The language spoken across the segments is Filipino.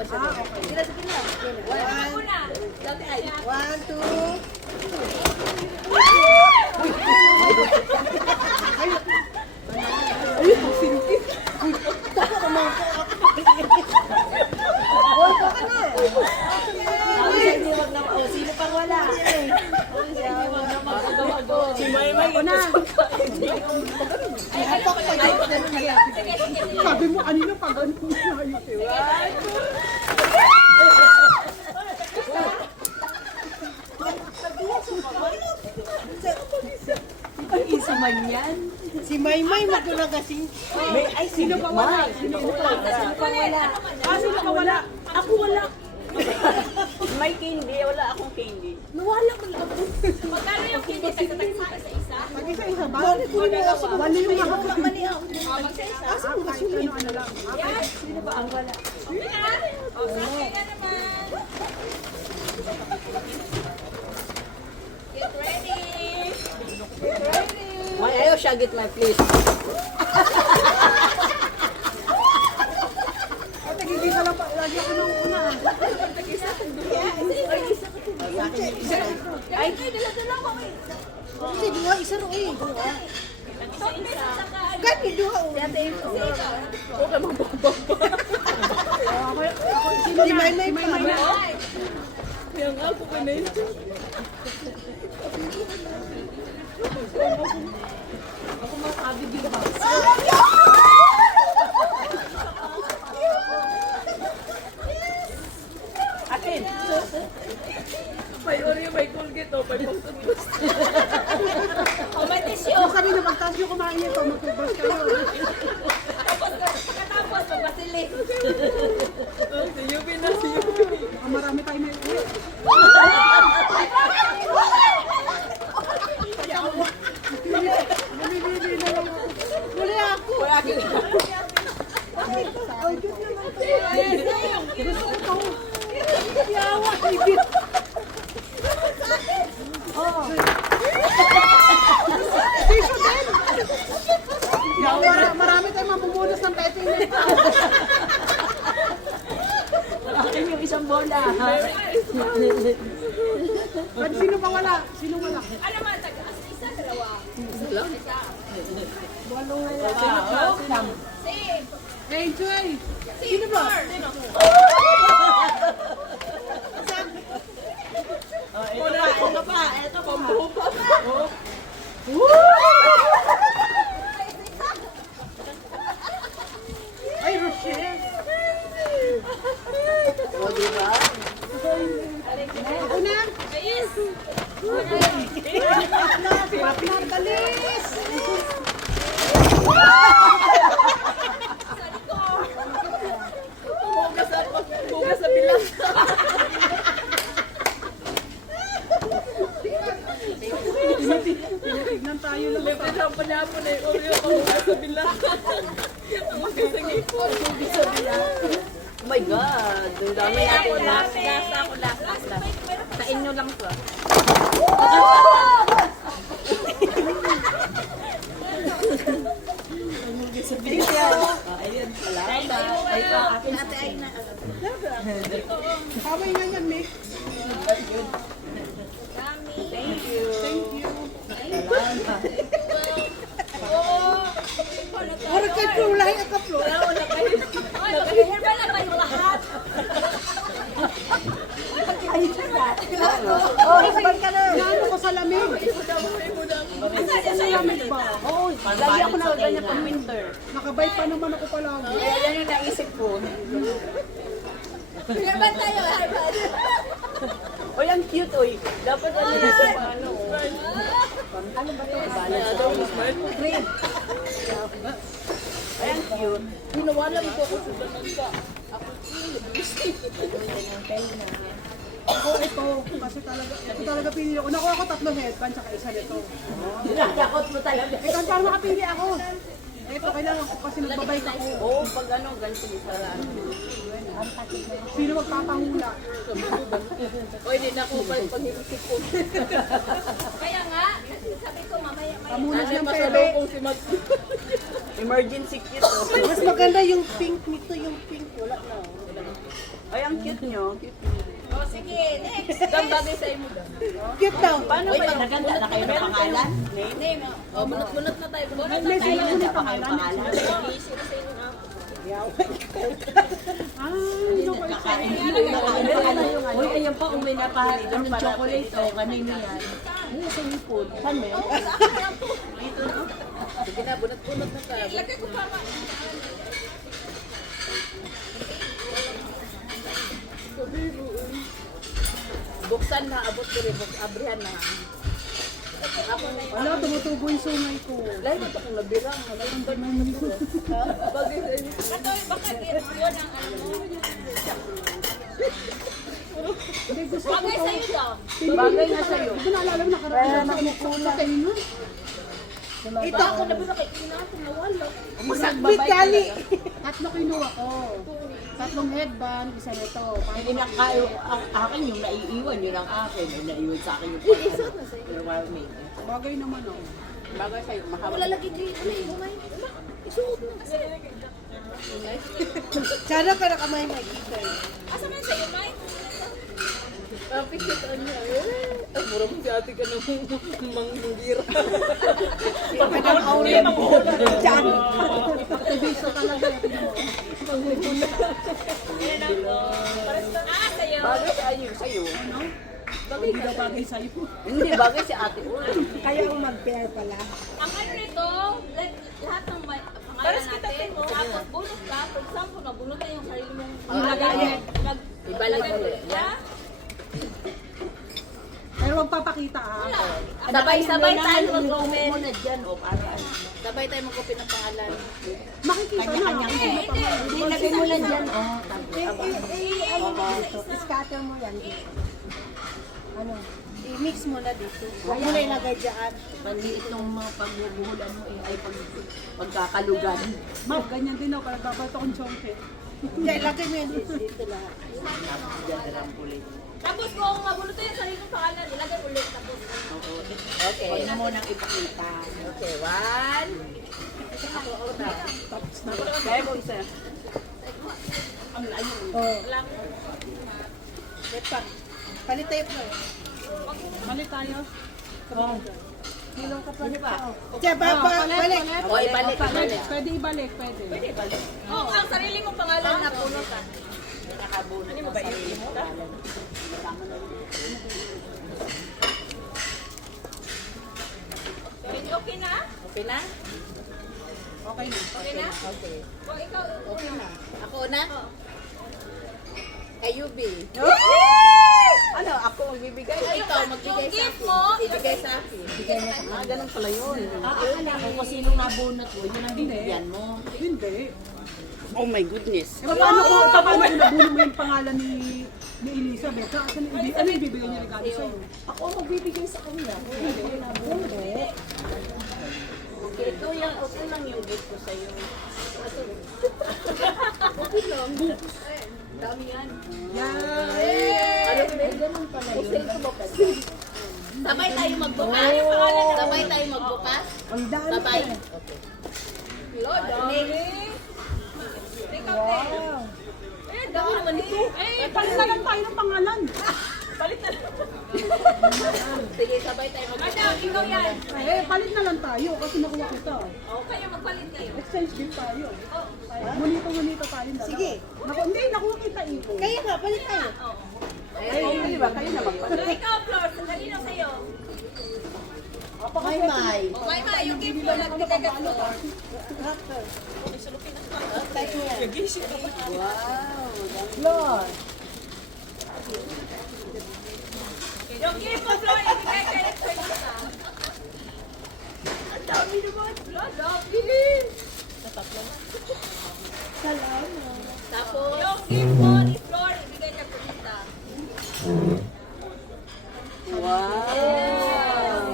Sila sa kanya. One, two. Ay, pagsinti. Taka naman ko. Hoy, baka na. Sino pang wala? Si Maymay ko na. Sabi mo kanina pag ano na yun. Ang isa man yan. Si Maymay magulagasing. Ay, sino pa wala? Sino pa wala? Sino ka wala? Ako wala. May candy, wala akong candy. Nawala ko lang. Magkano yung hindi sa isa? Mag-isa-isa ba? Bali yung nakakita. Mali ako. Magsa-isa. Asa mo kasi yung ano lang. Sino ba ang wala? O, sige nga naman. Get ready. Get ready. May ayaw siya, get my please. Ate, hindi ka lang pa. Lagi ako nung una. Ay, dala-dala ko eh. Hindi, duha. Isa ro eh. Gani, duha. Okay, magbabag pa. Si Maymay pa. Kaya nga ako ka na ito. Ako makabibig ba? Akin! May Oreo, may Colgate, oh, may pagtutbus. O, may tissue. Ano sabi na pagtas yung kumain nito, magtubas kayo. Pagkatapos, magbasili. Si Yubi na, si Yubi. Marami tayo may uwi. Bumibili na lang ako. Huli ako. Wala akin. Ay, Diyos naman tayo. Gusto ko to. Yawa, ibit. Oo. Piso din. Yawa, marami tayong mamumunas ng petting nito. Akin yung isang bola. Ba't sino pa wala? Sino wala? Ano man, isa, dalawa. Same. Hey, Joy. Sino ba? Ito pa, ito pa. Ay, Rochelle. O, diba? Ako na. Yes. Partner, balis. Bugas sa bilang. Tinitignan tayo lang. Libre lang pa niya po na yung Oreo. Bugas sa bilang. Ang magasang ipon. Bugas sa bilang. Oh my God. Ang dami ako. Last ako. Sa inyo lang to. Ayun, salamat. Ay, akin ate ay na. Kaway nga yan, Mick. Thank you. Thank you. Salamat. Orang kay Pulay at kaplo. Ay, mag-herbal na tayo lahat. Oh, isabal ka na. Naano ko sa lamig. Sa lamig ba? Oo, lagi ako na ganyan pag winter. Nakabike pa naman ako palagi. Kaya yan yung naisip ko. Herbal tayo, herbal. Oy, ang cute, oy. Dapat ano yung sa ano. Ano ba ito? Balance. Green. Ay, ang cute. Hinawalan ko ako sa ganun ka. Ako ito, kasi talaga, ito talaga pinili ko. Nakuha ko 3 headband tsaka isa nito. Dinadakot mo talaga. Ito, parang nakapili ako. Ito, kailangan ko kasi nagbabike ako. Oo, pag ano, ganito yung saraan. Sino magpapahula? Oy, di na ako pag-iisip ko. Kaya nga, sabi ko mamaya may Pamunas Ano ng pa sa pebe. loob kong si Mag... Emergency kit, oh. Mas maganda yung pink nito, yung pink. Wala na. Ay, ang cute nyo. Cute. O, sige, next. Ang bagay sa imo daw. Cute daw. Paano ba yung naganda na kayo ng pangalan? Name. O, bunot-bunot na tayo. Bunot na May tayo. sila Wala yung pa kayong pangalan. pangalan. Easy na sa inyo nga. Ano pa Kakain yung uy, ayan pa, may napahalin ng chocolate. O, kanino yan? Ano sa ipon? Saan mo yan? Sa akin yan po. Sige na, bunot-bunot na tayo. Ilagay ko pa nga. Buksan na, abot ko rin. Abrihan na. Wala, tumutubo yung sungay ko. Lahat mo ito kung nabirang. Ang ba naman ito? Bagay sa inyo. Katoy, baka yun ang ano mo. Hindi, gusto ko Bagay to. sa'yo daw. Bagay nga sa'yo. Hindi ko naalala na nakaraan sa kayo. Ito ako nabira kay Ina ako nawala. Masakbit kali. Tatlo kinuha ko. Tatlong headband, isa nito. Hindi na kayo, ang akin yung naiiwan, yun ang akin. Yung naiiwan sa akin yung pangalan. Pero may Bagay naman oh. Bagay sa'yo. Mahaba. Wala lagi dito. Ano yung umay? Isuot na kasi. Sana ka nakamay may kita. Asa man sa'yo, May? Pikit niya. Ay, mura mo si ate ka ng manggira. Aure mo. Diyan. Aktivisto talaga. Yan ako. Sa'yo. Bagay sa inyo, sa'yo. Hindi daw bagay sa'yo. Hindi, bagay si ate. Kaya ako mag-pair pala. Ang ano nito, like, lahat ng pangalan natin, tapos bunot ka, for example, nabunot na yung sarili mong Ilagay. Ibalik mo. Ha? Pero huwag papakita ah. Sabay-sabay tayo mag-comment. mo na dyan, o para ano. Sabay tayo mag-comment ng pangalan. Makikita na. Kanya-kanyang Hindi, lagay mo lang dyan, o. Scatter mo yan. Ano? I-mix mo na dito. Huwag mo na ilagay dyan. Panliit ng mga pagbubuhulan mo, ay pagkakalugan. Ma'am, ganyan din ako. Parang babato kong chongke. Hindi, ilagay mo yan dito lahat. Dyan na lang ulit. Tapos kung mabunot na yung sarili mong pangalan, ilagay ulit. Tapos, Okay. Huwag na mo nang ipakita. Okay, one. Ako, una. Kaya mo isa. Palit tayo pa. Palit tayo. Hilong ka pa ba? Diyan, balik. O, ibalik, ibalik. Pwede ibalik, pwede. oh, ang sarili mong pangalan na punot ka. Nakabunod ng sarili mo. Okay na? Okay na? Okay na. Okay na? Okay. O, ikaw, Okay na. Ako na? Ayubi. Ano, ako magbibigay? Ikaw magbigay yung sa gift akin. mo, Ibigay sa akin. Ganun pala yun. Akala ko kung sino nabunot mo, yun ang bibigyan mo. Hindi. Oh my goodness. Eh, paano kung nabuno mo yung pangalan ni Elizabeth? Saan ano yung bibigyan niya regalo sa'yo? Ako ang magbibigay sa kanya. Ito yung, okay lang yung gift ko sa'yo. Dami yan. Ano ba ganun pala yun? Sabay tayo magbukas. Sabay tayo magbukas. Ang dami. Sabay. Lord, dami. Wow. Eh, dami naman ito. Eh, palit na lang tayo ng pangalan. Palit na lang. Sige, sabay tayo magbukas. Madam, ikaw yan. Eh, palit na lang tayo kasi nakuha kita. O, kayo magpalit kayo. Exchange gift tayo. Oh, Munito tayo dalawa. Sige. Hindi, nakuha kita ito. Kaya nga, palit tayo. Ay, di ba? Kayo na magpalit. so, ikaw, Flor, sandali lang sa'yo. May. O, may, yung gift mo, nagbigay ka Flor. Lord. Yung gift mo, Flor, ibigay kay Flor. Ang dami naman, Flor, dami. Tapos, Yung gift mo ni Flor, ibigay kay Polita.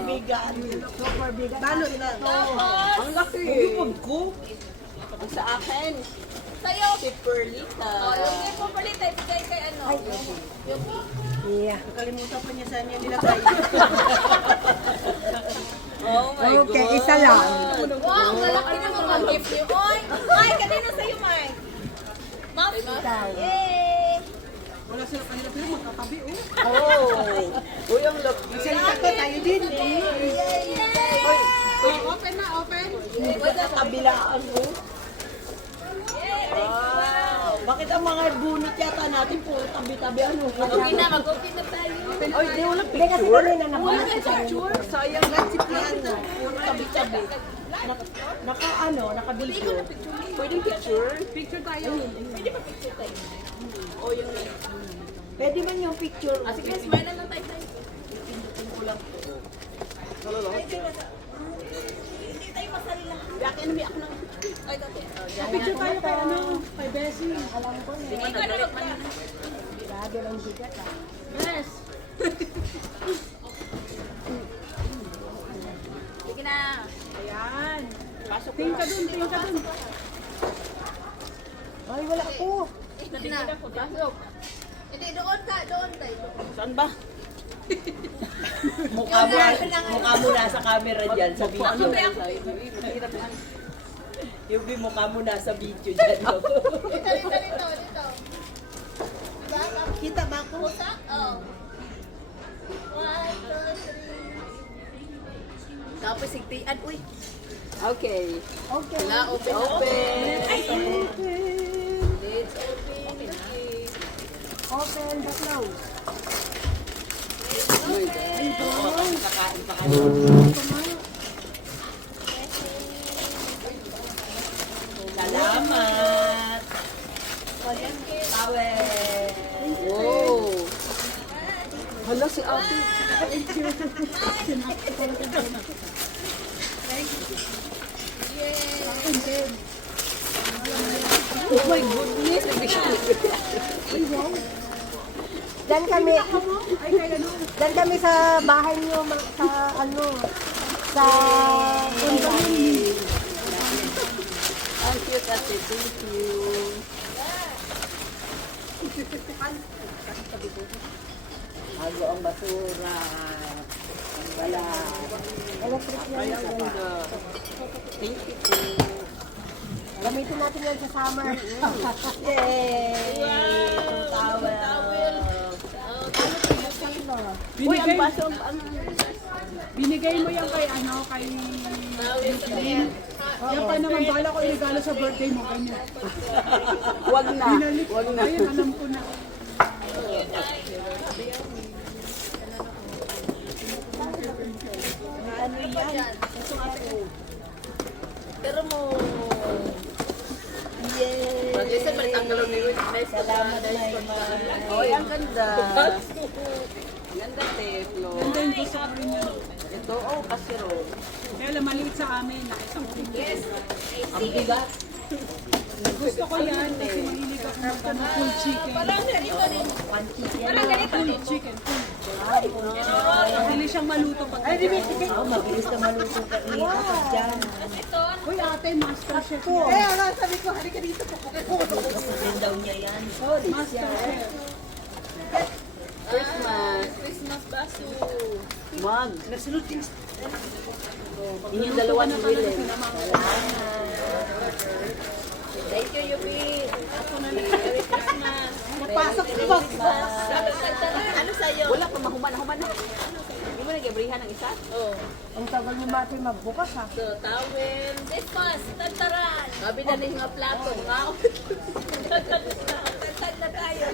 Bigat. Super bigat. Balot na. Tapos, ang laki. ko. Ang sa akin, sa'yo. si Perlita. O, yung gift mo, Polita, ibigay kay ano. Yung Yeah. Nakalimutan pa niya saan niya nilagay. Oh my God. Okay, isa lang. Wow, ang lalaki ng mga gift niyo. Oy, Mike, kanino sa'yo, Mike? Mom? Yay! katabi, oh. Oh. Uy, ang love. Salita ko, tayo din. Uy, Open na, open. wala kabilaan mo. Wow. Bakit ang mga bunot yata natin po tabi-tabi ano? Okay na, mag-open na tayo. Ay, di wala picture. Wala picture. Sayang lang si Piano. Puro tabi-tabi. Naka-video. Pwedeng picture? Picture tayo. Pwede ba picture tayo? O yung... Pwede man yung picture. Ah, sige, smile na lang tayo. Hindi tayo masali lang. Yakin na ako ng... Ay, dati. Picture tayo kay ano, kay Bessie. Sige, ikaw na mag-ano. Yes. Sige na. Ayan. Tingin ka dun, tingin ka dun. Ay, wala ko. Hindi na. Pasok. Hindi, doon ka, doon tayo. Saan ba? mukha mo nasa camera dyan sa video. Yung mukha mo nasa video dyan. Dito. Kita ba ako? Pusa? Oo. 1, 2, 3. Tapos sigtian, uy. Okay. Wala, open na. Open. It's open. Open the close. Kakain pa kayo. Salamat. Tawel. Wow. Hala si ate. Oh my goodness. Dan kami, Ay, kay ano? dan kami sa bahay niyo sa ano sa Ang cute ate. Thank you. Hago ang basura. Ang wala. electric Ay, yan. ang ganda. Thank you po. Gamitin natin yan sa summer. Yay! Ang towel. Uy, ang Binigay, baso. Ang... binigay mo yan kay ano, kay Eugene. Yan pa naman, bala ko iligalo sa birthday mo, ganyan. Wag na. Binalik Wag ko. na. Ayun, alam ko na. Ano yan? Pero mo. Yay! Pag-isa, balik ang galong ni Ruth. Salamat na Oy, ang ganda. Ang ganda, Teflo. Ganda yung gusto ko rin yan. Ito, oh, kasiro. Kaya lang, maliit sa amin. Nakisang ko. Ang bigat. Gusto ko yan kasi mahilig ako magkano full chicken. Full chicken, full. Mabilis siyang maluto pag Oh, mabilis na maluto ka kapag dyan. Uy, ate, master chef Eh, yan. ano, sabi ko, halika dito po. Rin daw niya yan. Sorry. Master chef. Christmas. Christmas baso. Mug. Yun yung dalawa ni Willen. Thank you, Yubi. Merry Christmas. Napasok sa box. Ano sa'yo? Wala pa, mahuman na. Hindi mo nag-ebrihan ng isa? Oh. Ang tagal ni Mati magbukas ha. So, towel. Christmas, tantaran. Sabi na yung mga plato. Wow. Tantag na tayo.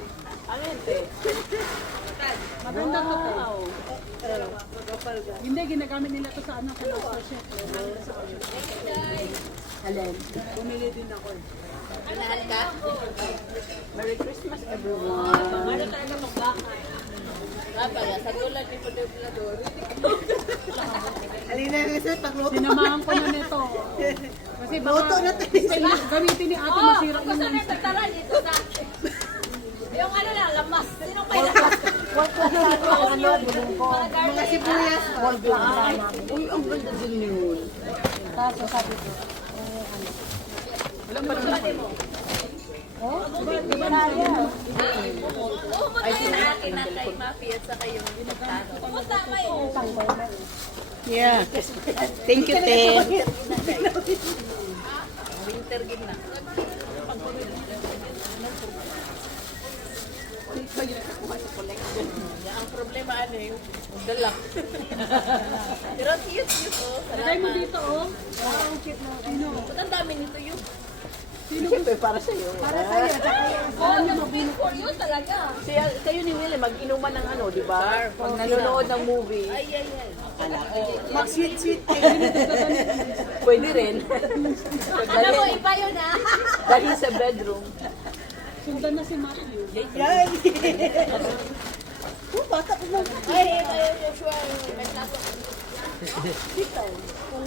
Ano yun, te? Maganda to. Wow. Hindi, ginagamit nila to sa ano, sa master chef. Alin? Bumili din ako eh. Anahan ka? Merry Christmas, everyone. Ano tayo na magbakay? Pala, sa tulad ni Padoblador. Alina na sir, pagluto. Sinamahan ko na nito. Kasi baka gamitin ni ate masira Gusto yung na tantaran dito sa yung ano na, lamas. Sino kayo Work lang sa ano, bilhin ko. Mga sibuyas. Work lang lang namin. Uy, ang ganda din yun. Tapos sabi ko, Wala pa naman. Ay, sinakin na kay Mafi at saka yung binagkano. Pumunta kayo. Yeah. Thank you, te. Winter gin na. problema ano yung galak. Pero cute oh. Lagay mo dito, oh. Ang cute ng Sino? Ba't ang dami nito yung? Siyempre, para sa'yo. para sa'yo. Tsaka yung Oo, nag-big for you talaga. Kayo ni Willie, mag-inuman ng ano, di ba? Pag nanonood ng movie, Ay. Mag-sweet-sweet. pwede rin. Alam mo, iba yun ah. Dahil sa bedroom. Sundan na si Matthew. Ay, Joshua, may plato. Dito. Kung